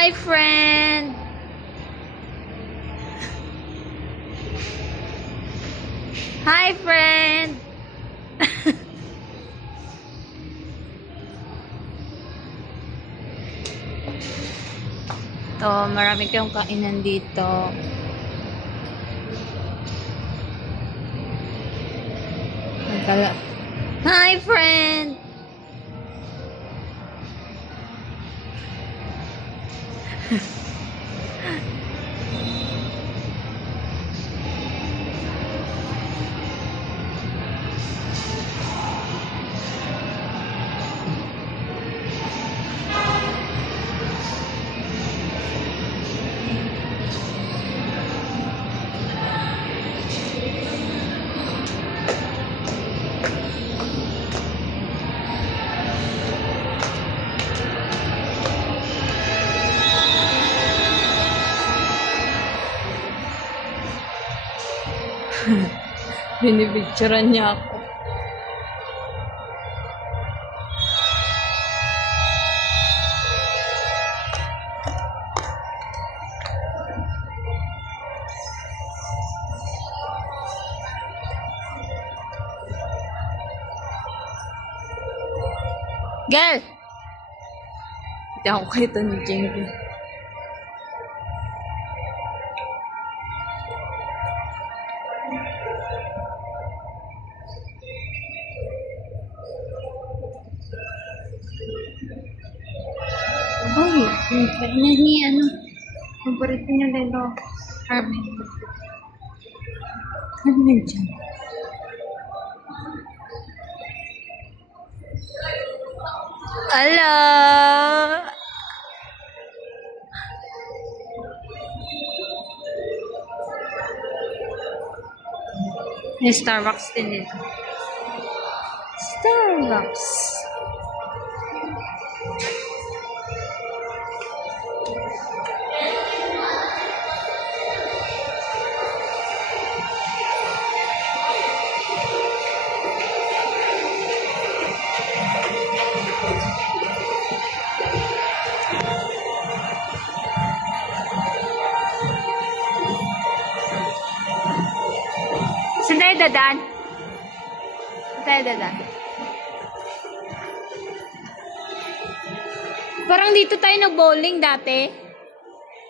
Hi, friend. Hi, friend. To, marami kayong kainan dito. Hi, friend. Binibicturan niya ako. Girl! Hindi ako kahit ni Jenky. Uy, kainan ni ano, paborito niya lalo, Carmen. Carmen dyan. Hello! May Starbucks din dito. Starbucks. Saan tayo dadaan? Saan tayo dadaan? Parang dito tayo nag-bowling dati.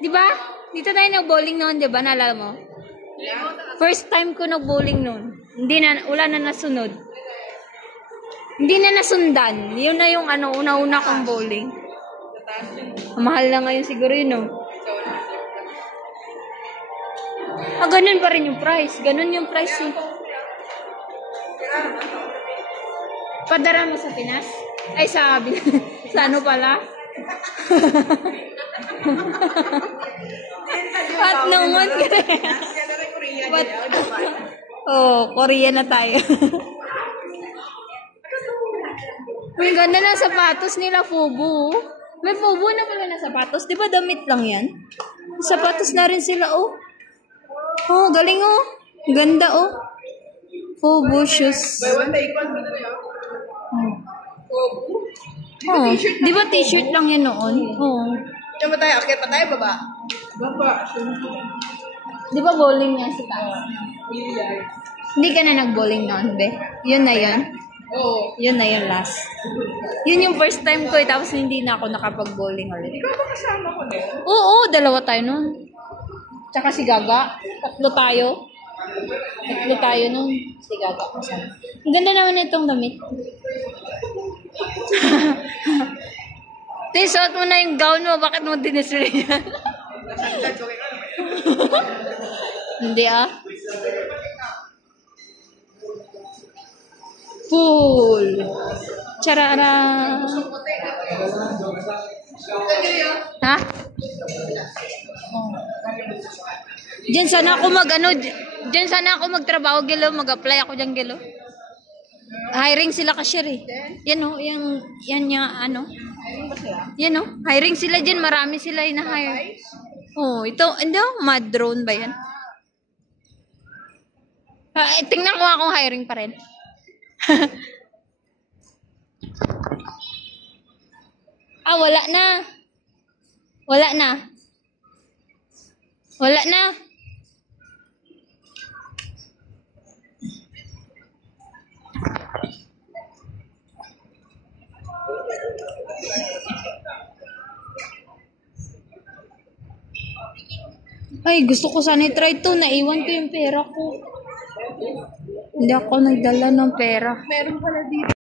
Di ba? Dito tayo nag-bowling noon, di ba? Naalala mo? First time ko nag-bowling noon. Wala na nasunod. Hindi na nasundan. Yun na yung ano, una-una kong bowling. Mahal na ngayon siguro yun, no? Ganun pa rin yung price. Ganun yung price, eh. Padara mo sa Pinas? Ay, sa ano pala? At naman ka rin. Oh, Korea na tayo. May ganda na sapatos nila, Fubu. May Fubu na pala na sapatos. Di ba damit lang yan? Sapatos na rin sila, oh. Oh, galing, oh. Ganda, oh. Fubu shoes. Oh, di ba t-shirt lang yan noon? Oo. Diyan ba tayo? Akit pa tayo, baba? Baba. Di ba bowling nga sa taas? Hindi ka na nag-bowling noon, be? Yun na yun? Oo. Yun na yung last. Yun yung first time ko, eh. Tapos hindi na ako nakapag-bowling ulit. Ikaw ba kasama ko na yun? Oo, dalawa tayo noon. Tsaka si Gaga. Tatlo tayo noon. Si Gaga kasama. Ang ganda naman na itong damit. Suot mo na yung gown mo. Bakit mo dinisplay yan? Hindi, ah. Pool. Charara. Ha? Diyan sana ako diyan sana ako magtrabaho, Gelo. Mag-apply ako diyan, Gelo. Hiring sila cashier, eh. Yan, oh. Yan yung ano. Yan, oh. Hiring sila diyan. Marami sila ina-hire. Oh, ito, mad drone ba yan? Tingnan ko akong hiring pa rin. Wala na. Wala na. Wala na. Ay, gusto ko sana i-try to. Naiwan ko yung pera ko. Hindi ako nagdala ng pera. Meron pala dito.